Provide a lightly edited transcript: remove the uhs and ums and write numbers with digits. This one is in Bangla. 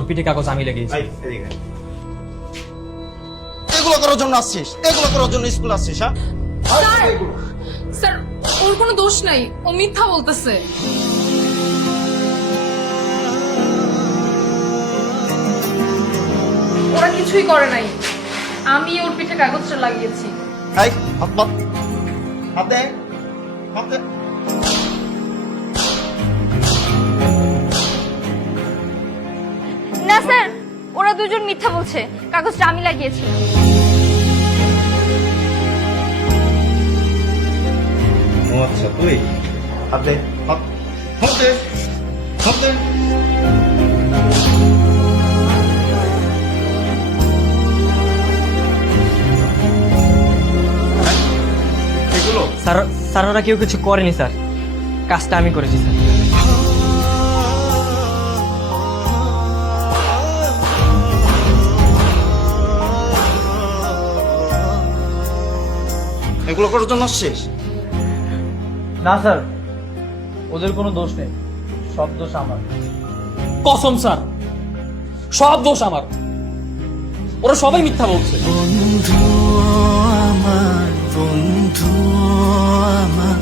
ওর পিঠে কাগজ আমি লেগেছি। এগুলো করার জন্য আসছিস? এগুলো করার জন্য স্কুল আসছিস? হ্যাঁ স্যার, ওর কোনো দোষ নাই, ও মিথ্যা বলতেছে। ওরা কিছুই করে নাই, আমি ওর পিঠে কাগজটা লাগিয়েছি। এই হাত বাদ, হাত দে, হাত দে। না স্যার, ওরা দুজন মিথ্যা বলছে, কাগজটা আমি লাগিয়েছি। ও আচ্ছা, তুই হাত দে, হাত হাত দে, হাত দে। এগুলো স্যার, স্যাররা কেউ কিছু করেনি স্যার, কাজটা আমি করেছি স্যার। এগুলো করার জন্য আসছিস? না স্যার, ওদের কোনো দোষ নেই, সব দোষ আমার। কসম স্যার, সব দোষ আমার, ওরা সবাই মিথ্যা বলছে। বন্ধু আমার, বন্ধু আমার।